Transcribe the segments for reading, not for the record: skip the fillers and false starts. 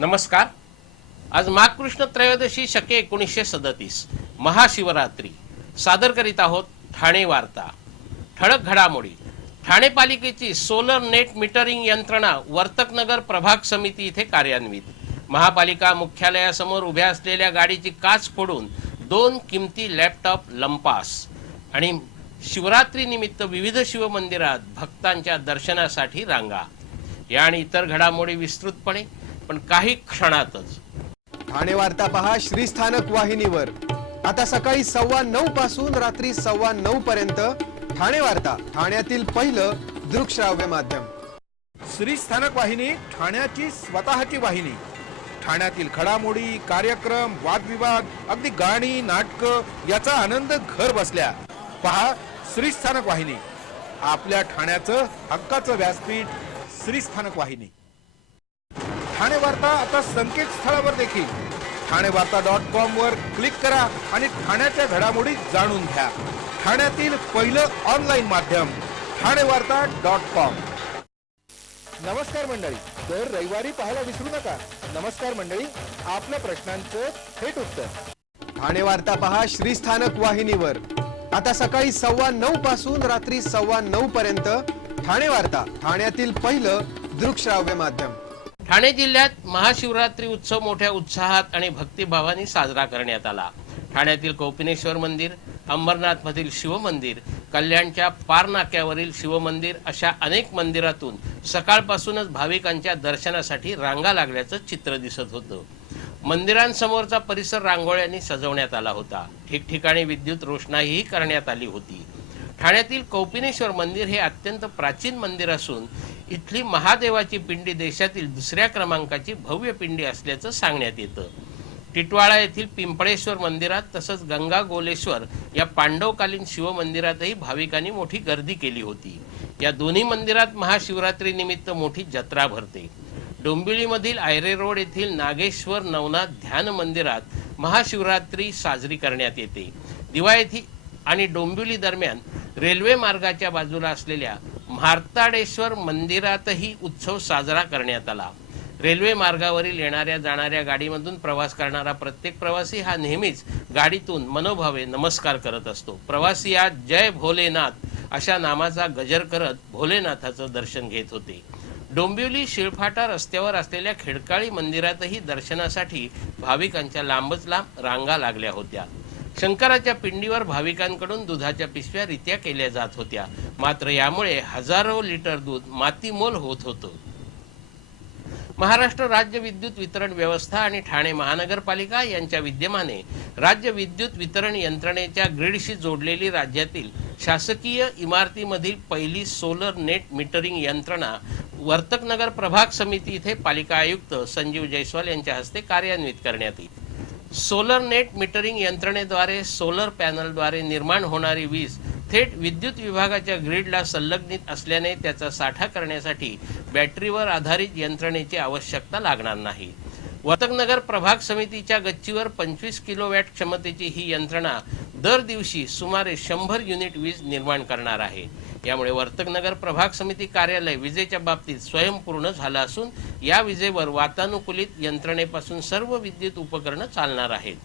नमस्कार। आज माघ कृष्ण त्रयोदशी शके 1937 महाशिवरात्री सादर करीत आहोत ठाणे वार्ता। ठळक घडामोडी। ठाणे पालिकेची सोलर नेट मीटरिंग यंत्रणा वर्तकनगर प्रभाग समिती इथे कार्यान्वित। महापालिका मुख्यालयासमोर उभ्या असलेल्या गाडीची काच फोडून 2 किमती लॅपटॉप लंपास। आणि शिवरात्री निमित्त विविध शिवमंदिरात भक्तांच्या दर्शनासाठी रांगा। या आणि इतर घडामोडी विस्तृतपणे पण काही क्षणातच। ठाणे वार्ता पहा श्रीस्थानक वाहिनीवर। आता सकाळी 9:15 पासून रात्री 9:15 पर्यंत ठाणे वार्ता, ठाण्यातील पहिलं दृकश्राव्य माध्यम। श्रीस्थानक वाहिनी ठाण्याची स्वतःची वाहिनी। ठाण्यातील घडामोडी, कार्यक्रम, वादविवाद, अगदी गाणी, नाटक याचा आनंद घर बसल्या पहा श्रीस्थानक वाहिनी। आपल्या ठाण्याचं हक्काचं व्यासपीठ श्रीस्थानक वाहिनी। ठाणे वार्ता आता संकेतस्थळावर देखील ठाणेवार्ता.com वर क्लिक करा आणि ठाण्याच्या घडामोडी जाणून घ्या। ठाण्यातील पहिलं ऑनलाईन माध्यम ठाणेवार्ता.com। नमस्कार मंडळी, दर रविवारी पाहायला विसरू नका। नमस्कार मंडळी, आपल्या प्रश्नांचं थेट उत्तर। ठाणे वार्ता पहा श्रीस्थानक वाहिनीवर। आता सकाळी 9:15 पासून रात्री 9:15 पर्यंत ठाणे वार्ता, ठाण्यातील पहिलं दृकश्राव्य माध्यम। ठाणे जिल्ह्यात महाशिवरात्री उत्सव मोठ्या उत्साहात आणि भक्तिभावाने साजरा करण्यात आला। ठाण्यातील कौपिनेश्वर मंदिर, अंबरनाथ मधील शिवमंदिर, कल्याणच्या पार नाक्यावरील शिवमंदिर अशा अनेक मंदिरातून सकाळपासूनच भाविकांच्या दर्शनासाठी रांगा लागल्याचं चित्र दिसत होतं। मंदिरांसमोरचा परिसर रांगोळ्यांनी सजवण्यात आला होता। ठिकठिकाणी विद्युत रोषणाईही करण्यात आली होती। ठाण्यातील कौपिनेश्वर मंदिर हे अत्यंत प्राचीन मंदिर असून इथली महादेवाची पिंडी देशातील दुसऱ्या क्रमांकाची भव्य पिंडी असल्याचं सांगण्यात येतं। टिटवाळा येथील पिंपळेश्वर मंदिरात तसंच गंगा गोलेश्वर या पांडवकालीन शिवमंदिरातही भाविकांनी मोठी गर्दी केली होती। या दोन्ही मंदिरात महाशिवरात्री निमित्त मोठी जत्रा भरते। डोंबिवलीमधील आयरे रोड येथील नागेश्वर नवनाथ ध्यान मंदिरात महाशिवरात्री साजरी करण्यात येते। दिवा येथे आणि डोंबिवली दरम्यान रेल्वे मार्गाच्या बाजूला असलेल्या मार्ताडेश्वर मंदिरातही उत्सव साजरा करण्यात आला। रेल्वे मार्गावरील येणाऱ्या जाणाऱ्या गाडीमधून प्रवास करणारा प्रत्येक प्रवासी हा नेहमीच गाडीतून मनोभावे नमस्कार करत असतो। प्रवासी आज जय भोलेनाथ अशा नामाचा गजर करत भोलेनाथाचं दर्शन घेत होते। डोंबिवली शिळफाटा रस्त्यावर असलेल्या खेडकाळी मंदिरातही दर्शनासाठी भाविकांच्या लांबच लांब रांगा लागल्या होत्या। शंकराच्या पिंडीवर भाविकांकडून दुधाच्या पिशव्या रित्या केल्या जात होत्या, मात्र यामुळे हजारो लिटर दूध मातीमोल होत होतं। महाराष्ट्र राज्य विद्युत वितरण व्यवस्था आणि ठाणे महानगरपालिका यांच्या विद्यमाने राज्य विद्युत वितरण यंत्रणेच्या ग्रीडशी जोडलेली राज्यातील शासकीय इमारतीमधील पहिली सोलर नेट मीटरिंग यंत्रणा वर्तकनगर प्रभाग समिती इथे पालिका आयुक्त संजीव जयस्वाल यांच्या हस्ते कार्यान्वित करण्यात येईल। सोलर नेट मीटरिंग यंत्रणेद्वारे सोलर पॅनलद्वारे निर्माण होणारी वीज थेट विद्युत विभागाच्या ग्रीडला संलग्नित असल्याने त्याचा साठा करण्यासाठी बॅटरीवर आधारित यंत्रणेची आवश्यकता लागणार नाही। वर्तकनगर प्रभाग समितीच्या गच्चीवर 25 किलोवॅट क्षमतेची ही यंत्रणा दर दिवशी सुमारे 100 युनिट वीज निर्माण करणार आहे। यामुळे वर्तकनगर प्रभाग समिती कार्यालय विजेच्या बाबतीत स्वयंपूर्ण झालं असून या विजेवर वातानुकूलित यंत्रणेपासून सर्व विद्युत उपकरणं चालणार आहेत।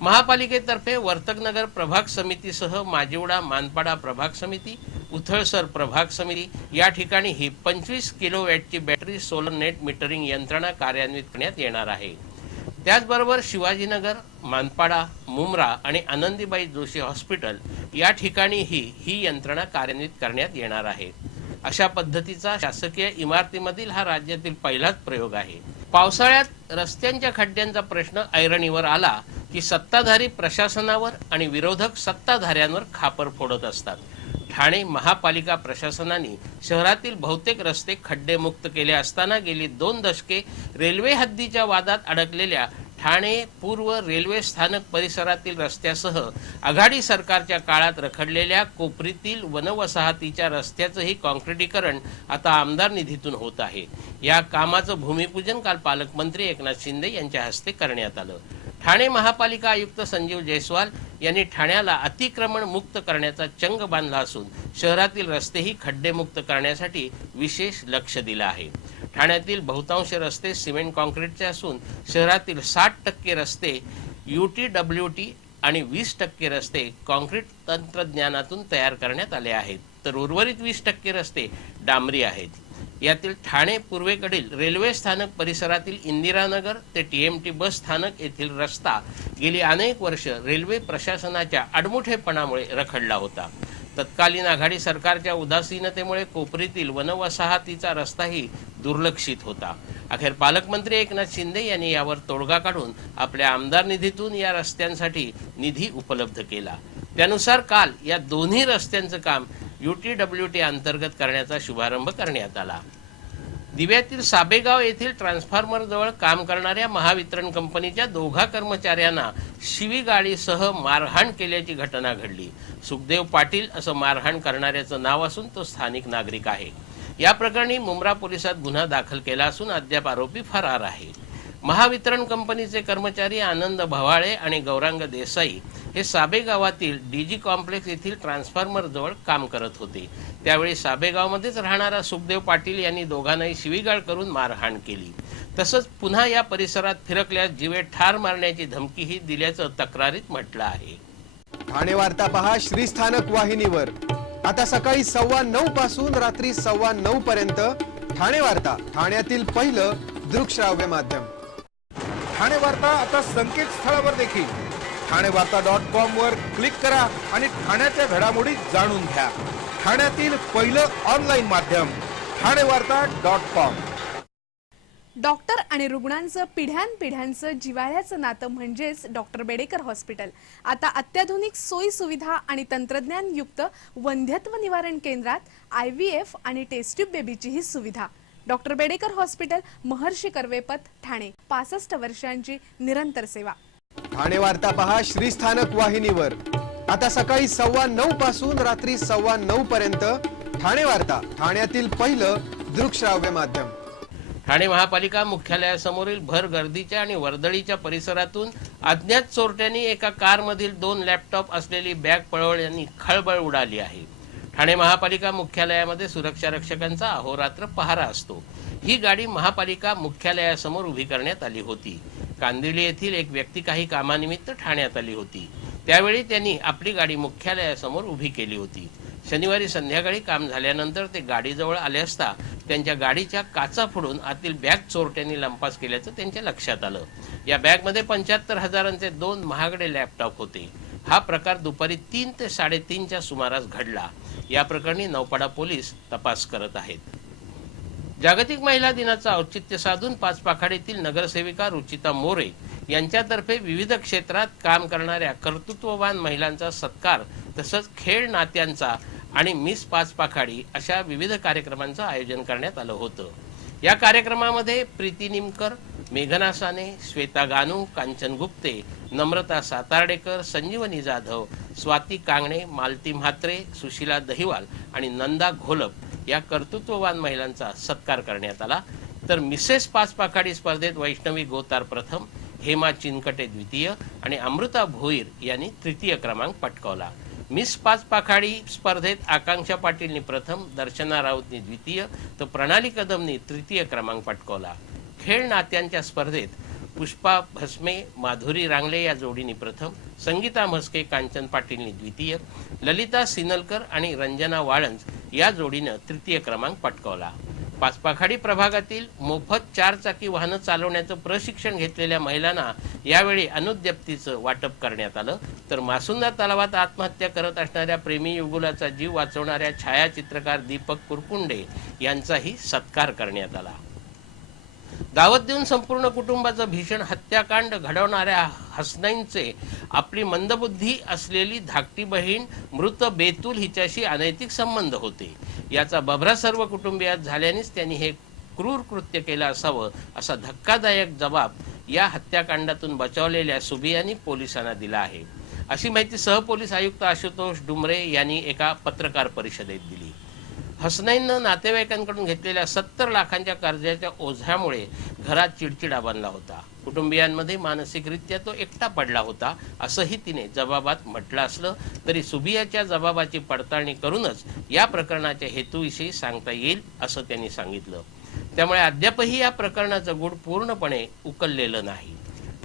महापालिकेतर्फे वर्तकनगर प्रभाग समितीसह माजिवडा मानपाडा प्रभाग समिती, उथळसर प्रभाग समिती या ठिकाणी ही 25 किलोवॅटची बॅटरी सोलर नेट मीटरिंग यंत्रणा कार्यान्वित करण्यात येणार आहे। त्याचबरोबर शिवाजीनगर, मानपाडा, मुंब्रा आणि आनंदीबाई जोशी हॉस्पिटल या ठिकाणीही ही यंत्रणा कार्यान्वित करण्यात येणार आहे। अशा पद्धतीचा शासकीय इमारतीमधील हा राज्यातील पहिलाच प्रयोग आहे। पावसाळ्यात रस्त्यांच्या खड्ड्यांचा प्रश्न ऐरणीवर आला की सत्ताधारी प्रशासनावर आणि विरोधक सत्ताधाऱ्यांवर खापर फोडत असतात। ठाणे महापालिका प्रशासनाने शहरातील बहुतेक रस्ते खड्डेमुक्त केले असताना गेली 2 दशके रेल्वे हद्दीच्या वादात अडकलेल्या ठाणे पूर्व रेल्वे स्थानक परिसरातील रस्त्यासह आघाडी सरकारच्या काळात रखडलेल्या कोपरीतील वनवसाहतीच्या रस्त्याचंही काँक्रिटीकरण आता आमदार निधीतून होत आहे। या कामाचं भूमिपूजन काल पालकमंत्री एकनाथ शिंदे यांच्या हस्ते करण्यात आलं। ठाणे महापालिका आयुक्त संजीव जयस्वाल यांनी ठाण्याला अतिक्रमण मुक्त करण्याचा चंग बांधला असून शहरातील रस्तेही खड्डेमुक्त करण्यासाठी विशेष लक्ष दिलं आहे। ठाण्यातील बहुतांश रस्ते सिमेंट कॉन्क्रीटचे असून शहरातील 60% रस्ते UTWT आणि 20% रस्ते कॉन्क्रीट तंत्रज्ञानातून तयार करण्यात आले आहेत, तर उर्वरित 20% रस्ते डांबरी आहेत. यातील ठाणे पूर्वेकडील रेल्वे स्थानक परिसरातील इंदिरानगर ते TMT बस स्थानक येथील रस्ता गेली अनेक वर्ष रेल्वे प्रशासनाच्या आडमुठेपणामुळे रखडला होता. तत्कालीन आघाडी सरकारच्या उदासीनतेमुळे कोपरीतील वनवसाहतीचा रस्ताही दुर्लक्षित होता. अखेर पालकमंत्री एकनाथ शिंदे यांनी यावर तोडगा काढून आपल्या आमदार निधीतून या रस्त्यांसाठी निधी उपलब्ध केला. त्यानुसार काल या दोन्ही रस्त्यांचं काम UTWT अंतर्गत करण्याचा शुभारंभ करण्यात आला. दिव्यातील साबेगाव येथील ट्रान्सफॉर्मर जवळ काम करणाऱ्या महावितरण कंपनीच्या 2 कर्मचाऱ्यांना शिवीगाळीसह मारहाण केल्याची घटना घडली. सुखदेव पाटील असं मारहाण करणाऱ्याचं नाव असून तो स्थानिक नागरिक आहे. या प्रकरणी मुंब्रा पोलिसात गुन्हा दाखल केला असून अद्याप आरोपी फरार आहे. महावितरण कंपनीचे कर्मचारी आनंद भवाळे आणि गौरांग देसाई हे साबेगावातील DG कॉम्प्लेक्स येथील ट्रान्सफॉर्मर जवळ काम करत होते. त्यावेळी साबेगावमध्येच राहणारा सुखदेव पाटील यांनी दोघांनाही शिवीगाळ करून मारहाण केली. तसंच पुन्हा या परिसरात फिरकल्यास जीवे ठार मारण्याची धमकीही दिल्याचं तक्रारीत म्हटलं आहे. ठाणे वार्ता पहा श्रीस्थानक वाहिनीवर. आता सकाळी 9:15 पासून रात्री 9:15 पर्यंत ठाणे वार्ता, ठाण्यातील पहिलं दृकश्राव्य माध्यम. ठाणे वार्ता आता संकेतस्थळावर देखील ठाणेवार्ता.com वर क्लिक करा आणि ठाण्याच्या घडामोडी जाणून घ्या. ठाण्यातील पहिलं ऑनलाईन माध्यम ठाणेवार्ता.com. डॉक्टर आणि रुग्णांचं पिढ्यानपिढ्यांचं जिव्हाळ्याचं नातं म्हणजेच डॉक्टर बेडेकर हॉस्पिटल. आता अत्याधुनिक सोयी सुविधा आणि तंत्रज्ञानयुक्त वंध्यत्व निवारण केंद्रात IVF आणि टेस्ट ट्यूब बेबीचीही सुविधा. डॉक्टर बेडेकर हॉस्पिटल, महर्षी कर्वेपथ, ठाणे. 65 वर्षांची निरंतर सेवा. ठाणे वार्ता पहा श्रीस्थानक वाहिनीवर. आता सकाळी 9:15 पासून रात्री 9:15 पर्यंत ठाणे वार्ता, ठाण्यातील पहिलं दृकश्राव्य माध्यम. ठाणे महापालिका मुख्यालयासमोरील भर गर्दीच्या आणि वर्दळीच्या परिसरातून अज्ञात चोरट्यांनी एका कारमधील 2 लॅपटॉप असलेली बॅग पळवल्याने खळबळ उडाली आहे. ठाणे महापालिका मुख्यालयामध्ये सुरक्षा रक्षकांचा अहोरात्र पहारा असतो. ही गाडी महापालिका मुख्यालयासमोर उभी करण्यात आली होती. कांदिवली येथील एक व्यक्ती काही कामानिमित्त ठाण्यात आली होती. त्यावेळी त्यांनी आपली गाडी मुख्यालयासमोर उभी केली होती. शनिवारी संध्याकाळी काम झाल्यानंतर ते गाडीजवळ आले असता त्यांच्या गाडीच्या काचा फोडून आतील बॅग चोरट्यांनी लंपास केल्याचं त्यांच्या लक्षात आलं. या बॅगमध्ये 75,000चे 2 महागडे लॅपटॉप होते. हा प्रकार दुपारी 3 ते 3:30च्या सुमारास घडला. या प्रकरणी नौपाडा पोलीस तपास करत आहेत. जागतिक महिला दिनाचं औचित्य साधून पाचपाखाडीतील नगरसेविका रुचिता मोरे यांच्यातर्फे विविध क्षेत्रात काम करणाऱ्या कर्तृत्ववान महिलांचा सत्कार तसंच खेळ नात्यांचा आणि मिस पाचपाखाडी अशा विविध कार्यक्रमांचं आयोजन करण्यात आलं होतं. या कार्यक्रमामध्ये प्रीती निमकर, मेघना साने, श्वेता गानू, कांचन गुप्ते, नम्रता सातार्डेकर, संजीवनी जाधव, स्वाती कांगणे, मालती म्हात्रे, सुशीला दहिवाल आणि नंदा घोलप या कर्तृत्ववान महिलांचा सत्कार करण्यात आला. तर मिसेस पाचपाखाडी स्पर्धेत वैष्णवी गोतार प्रथम, हेमा चिनकटे द्वितीय आणि अमृता भोईर यांनी तृतीय क्रमांक पटकावला. मिस पाचपाखाडी स्पर्धेत आकांक्षा पाटीलनी प्रथम, दर्शना राऊतनी द्वितीय तर प्रणाली कदमनी तृतीय क्रमांक पटकावला. खेळ नात्यांच्या स्पर्धेत पुष्पा भस्मे, माधुरी रांगले या जोडीने प्रथम, संगीता म्हस्के, कांचन पाटीलनी द्वितीय, ललिता सिनलकर आणि रंजना वाळंज या जोडीनं तृतीय क्रमांक पटकावला. पाचपाखाडी प्रभागातील मोफत 4 चाकी वाहनं चालवण्याचं प्रशिक्षण घेतलेल्या महिलांना यावेळी अनुज्ञप्तीचं वाटप करण्यात आलं. तर मासुंदा तलावात आत्महत्या करत असणाऱ्या प्रेमी युगुलाचा जीव वाचवणाऱ्या छायाचित्रकार दीपक कुरकुंडे यांचाही सत्कार करण्यात आला. दावत देऊन संपूर्ण कुटुंबाचं भीषण हत्याकांड घडवणाऱ्या हसनैनचे आपली मंदबुद्धी असलेली धाकटी बहीण मृत बेतूल हिच्याशी अनैतिक संबंध होते. याचा बभरा सर्व कुटुंबियात झाल्यानेच त्यांनी हे क्रूर कृत्य केलं असावं असा धक्कादायक जबाब या हत्याकांडातून बचावलेल्या सुबियांनी पोलिसांना दिला आहे, अशी माहिती सहपोलीस आयुक्त आशुतोष डुमरे यांनी एका पत्रकार परिषदेत दिली. हसनैननं नातेवाईकांकडून घेतलेल्या 70 लाखांच्या कर्जाच्या ओझ्यामुळे घरात चिडचिडा बनला होता. कुटुंबियांमध्ये मानसिकरित्या तो एकटा पडला होता असंही तिने जबाबात म्हटलं असलं तरी सुबियाच्या जबाबाची पडताळणी करूनच या प्रकरणाच्या हेतूविषयी सांगता येईल असं त्यांनी सांगितलं. त्यामुळे अद्यापही या प्रकरणाचं गूढ पूर्णपणे उकललेलं नाही.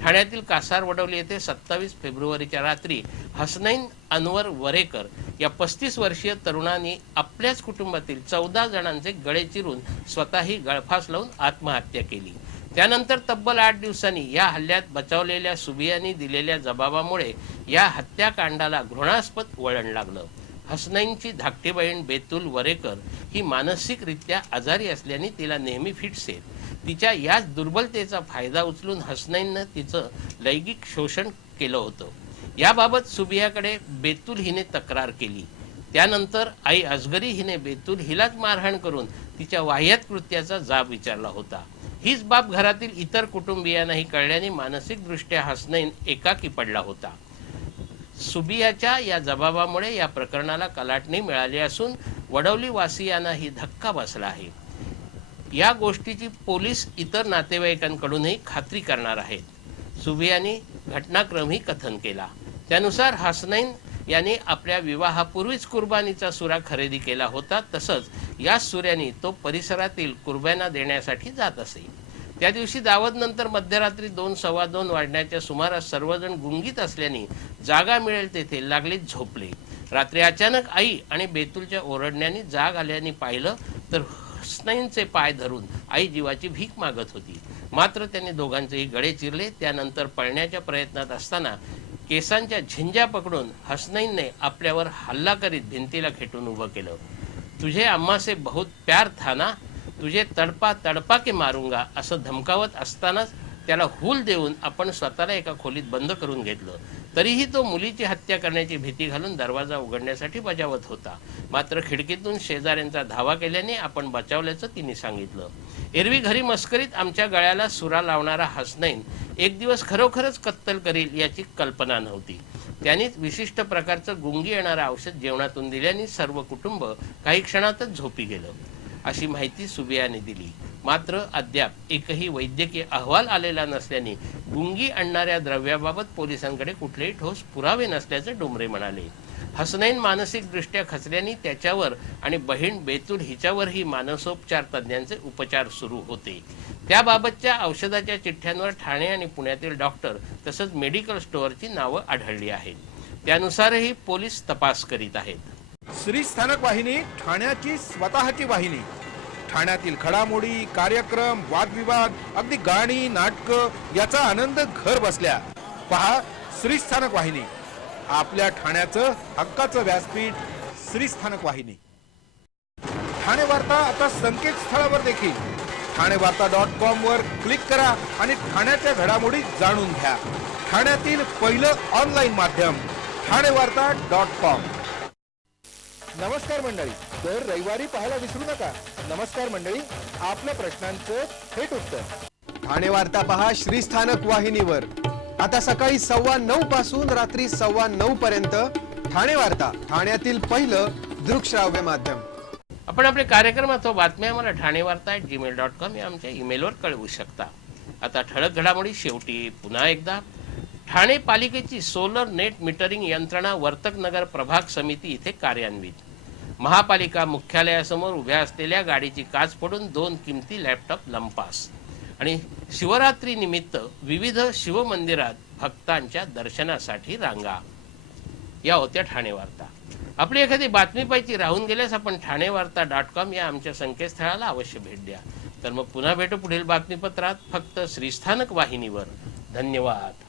ठाण्यातील कासार वडवली येथे 27 फेब्रुवारीच्या रात्री हसनैन अनवर वरेकर या 35 वर्षीय तरुणाने आपल्याच कुटुंबातील 14 जणांचे गळे चिरून स्वतःही गळफास लावून आत्महत्या केली. त्यानंतर तब्बल 8 दिवसांनी या हल्ल्यात बचावलेल्या सुबियांनी दिलेल्या जबाबामुळे या हत्याकांडाला घृणास्पद वळण लागलं. हसनैनची धाकटी बहीण बेतुल वरेकर ही मानसिकरित्या आजारी असल्याने तिला नेहमी फिट्स येत. तिच्या याच दुर्बलतेचा फायदा उचलून हसनैननं तिचं लैंगिक शोषण केलं होतं. याबाबत सुबियाकडे बेतुल हिने तक्रार केली. त्यानंतर आई असगरी हिने बेतुल हिलाच मारहाण करून तिच्या वाह्यात कृत्याचा जाब विचारला होता. हीच बाब घरातील इतर कुटुंबियांनाही कळल्याने मानसिकदृष्ट्या हसनैन एकाकी पडला होता. सुबियाच्या या जबाबामुळे या प्रकरणाला कलाटणी मिळाली असून वडवली वासियांनाही धक्का बसला आहे. या गोष्टीची पोलीस इतर नातेवाईकांकडूनही खात्री करणार आहेत. सुबियानी घटनाक्रमही कथन केला. त्यानुसार हसनैन यांनी आपल्या विवाहापूर्वीच कुर्बानीचा सुरा खरेदी केला होता. तसंच या सुऱ्याने तो परिसरातील कुर्बाना देण्यासाठी जात असे. त्या दिवशी दावतनंतर मध्यरात्री 2-2:15 वाजण्याच्या सुमारास सर्वजण गुंगीत असल्याने जागा मिळेल तेथे लागलीच झोपले. रात्री अचानक आई आणि बेतुलच्या ओरडण्याने जाग आल्याने पाहिलं तर हसनैनचे पाय धरून आई जीवाची भीक मागत होती. मात्र त्यांनी दोघांचेही गळे चिरले. त्यानंतर पळण्याच्या प्रयत्नात असताना केसांच्या झिंज्या पकडून हसनैनने आपल्यावर हल्ला करीत भिंतीला खेटून उभं केलं. तुझे अम्मा से बहुत प्यार था ना, तुझे तडपा तडपा के मारूंगा असं धमकावत असतानाच त्याला हूल देऊन आपण स्वतःला एका खोलीत बंद करून घेतलं. तरीही तो मुलीची हत्या करण्याची भीती घालून दरवाजा उघडण्यासाठी बजावत होता. मात्र खिडकीतून शेजाऱ्यांचा धावा केल्याने आपण बचावल्याचं तिने सांगितलं. एरवी घरी मस्करीत आमच्या गळ्याला सुरा लावणारा हसनैन एक दिवस खरोखरच कत्तल करील याची कल्पना नव्हती. त्यांनीच विशिष्ट प्रकारचं गुंगी येणारं औषध जेवणातून दिल्याने सर्व कुटुंब काही क्षणातच झोपी गेलं अशी माहिती सुबियाने दिली. मात्र अद्याप एकही वैद्यकीय अहवाल आलेला नसल्याने गुंगी आणणाऱ्या द्रव्याबाबत पोलिसांकडे कुठलेही ठोस पुरावे नसल्याचे डोंबरे म्हणाले. हसनैन मानसिकदृष्ट्या खचल्याने त्याच्यावर आणि बहीण बेतुल हिच्यावरही मानसोपचार तज्ज्ञांचे उपचार सुरू होते. त्याबाबतच्या औषधाच्या चिठ्ठ्यांवर ठाणे आणि पुण्यातील डॉक्टर तसंच मेडिकल स्टोअरची नावं आढळली आहेत. त्यानुसारही पोलीस तपास करीत आहेत. श्रीस्थानक वाहिनी ठाण्याची स्वतःची वाहिनी. ठाण्यातील घडामोडी, कार्यक्रम, वादविवाद, अगदी गाणी, नाटकं याचा आनंद घर बसल्या. पहा श्रीस्थानक वाहिनी, आपल्या ठाण्याचं हक्काचं व्यासपीठ. श्रीस्थानक वाहिनी. ठाणे वार्ता आता संकेतस्थळावर देखील ठाणेवार्ता.com वर क्लिक करा आणि ठाण्याच्या घडामोडी जाणून घ्या. ठाण्यातील पहिलं ऑनलाईन माध्यम ठाणेवार्ता.com. नमस्कार मंडळी, दर रविवारी पाहायला विसरू नका. नमस्कार मंडळी, आपल्या प्रश्नांचं थेट उत्तर ठाणे वार्ता पहा श्रीस्थानक वाहिनीवर. आता सकाळी 9:15 पासून रात्री 9:15 पर्यंत ठाणे वार्ता, ठाण्यातील पहिलं दृकश्राव्य माध्यम. आपण आपले कार्यक्रम अथवा बातम्या आम्हाला ठाणेवार्ता@gmail.com या आमच्या ईमेलवर कळवू शकता. आता ठळक घडामोडी शेवटी पुन्हा एकदा. ठाणे पालिकेची सोलर नेट मीटरिंग यंत्रणा वर्तकनगर प्रभाग समिती इथे कार्यान्वित. महापालिका मुख्यालयासमोर उभ्या असलेल्या गाडीची काच फोडून 2 किमती लॅपटॉप लंपास. आणि शिवरात्री निमित्त विविध शिवमंदिरात भक्तांच्या दर्शनासाठी रांगा. या होत्या ठाणे वार्ता. आपली एखादी बातमी पाहिजे राहून गेल्यास आपण ठाणेवार्ता.com या आमच्या संकेतस्थळाला अवश्य भेट द्या. तर मग पुन्हा भेटू पुढील बातमीपत्रात फक्त श्रीस्थानक वाहिनीवर. धन्यवाद.